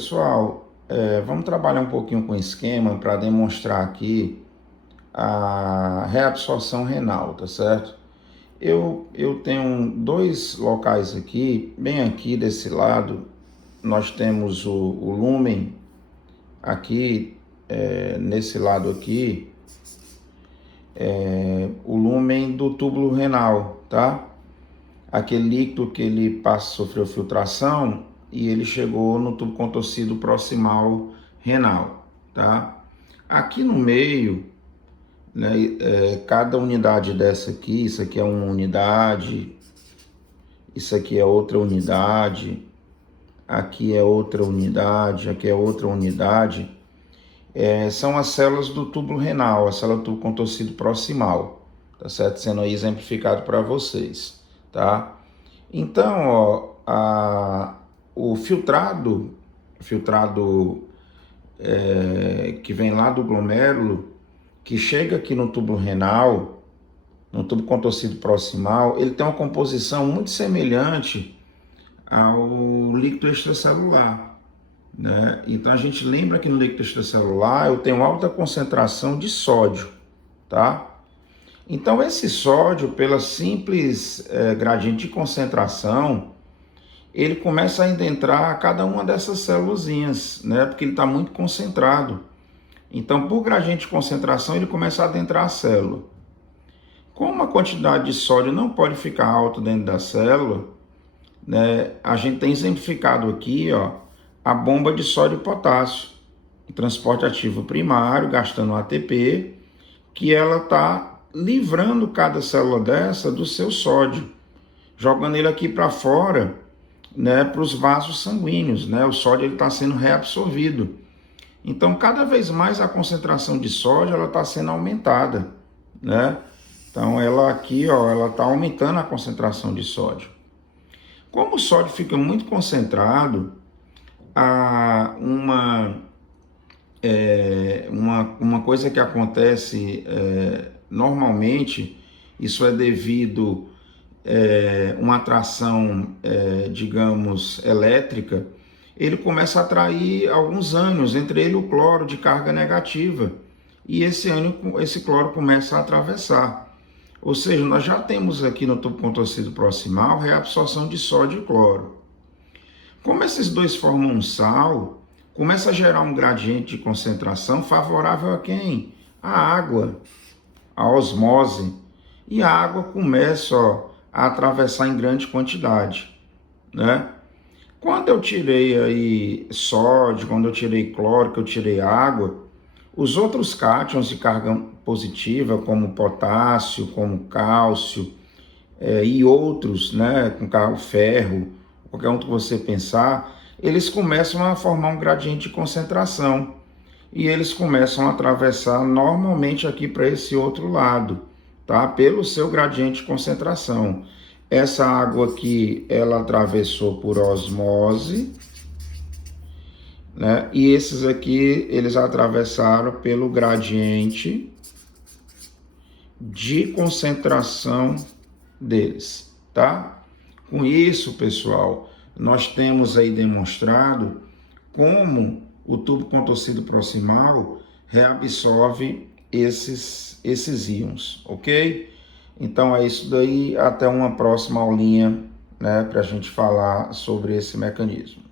Pessoal, vamos trabalhar um pouquinho com o esquema para demonstrar aqui a reabsorção renal, tá certo? Eu tenho dois locais aqui, bem aqui desse lado, nós temos o lúmen aqui, nesse lado aqui, o lúmen do túbulo renal, tá? Aquele líquido que ele sofreu filtração e ele chegou no tubo contorcido proximal renal, tá? Aqui no meio, né, cada unidade dessa aqui, isso aqui é uma unidade, isso aqui é outra unidade, aqui é outra unidade, aqui é outra unidade, são as células do túbulo renal, a célula do tubo contorcido proximal, tá certo? Sendo aí exemplificado para vocês, tá? Então, ó, o filtrado que vem lá do glomérulo, que chega aqui no tubo renal, no tubo contorcido proximal, ele tem uma composição muito semelhante ao líquido extracelular, né? Então a gente lembra que no líquido extracelular eu tenho alta concentração de sódio, tá? Então esse sódio, pela simples gradiente de concentração, ele começa a adentrar a cada uma dessas célulazinhas, né? Porque ele está muito concentrado. Então, por gradiente de concentração, ele começa a adentrar a célula. Como a quantidade de sódio não pode ficar alta dentro da célula, né? A gente tem exemplificado aqui, ó, a bomba de sódio e potássio, transporte ativo primário, gastando ATP, que ela está livrando cada célula dessa do seu sódio, jogando ele aqui para fora, né, para os vasos sanguíneos, né? O sódio está sendo reabsorvido. Então, cada vez mais a concentração de sódio ela está sendo aumentada, né? Então, ela aqui, ó, ela está aumentando a concentração de sódio. Como o sódio fica muito concentrado, uma coisa que acontece normalmente, isso é devido uma atração, digamos, elétrica, ele começa a atrair alguns ânions, entre ele o cloro de carga negativa, e esse cloro começa a atravessar. Ou seja, nós já temos aqui no tubo contorcido proximal reabsorção de sódio e cloro. Como esses dois formam um sal, começa a gerar um gradiente de concentração favorável a quem? A água, a osmose. E a água começa, ó, a atravessar em grande quantidade, né? Quando eu tirei aí sódio, quando eu tirei cloro, que eu tirei água, os outros cátions de carga positiva, como potássio, como cálcio, e outros, né, com ferro, qualquer um que você pensar, eles começam a formar um gradiente de concentração e eles começam a atravessar normalmente aqui para esse outro lado, tá? Pelo seu gradiente de concentração. Essa água aqui, ela atravessou por osmose, né? E esses aqui, eles atravessaram pelo gradiente de concentração deles, tá? Com isso, pessoal, nós temos aí demonstrado como o tubo contorcido proximal reabsorve esses íons, ok? Então é isso daí, até uma próxima aulinha, né, para a gente falar sobre esse mecanismo.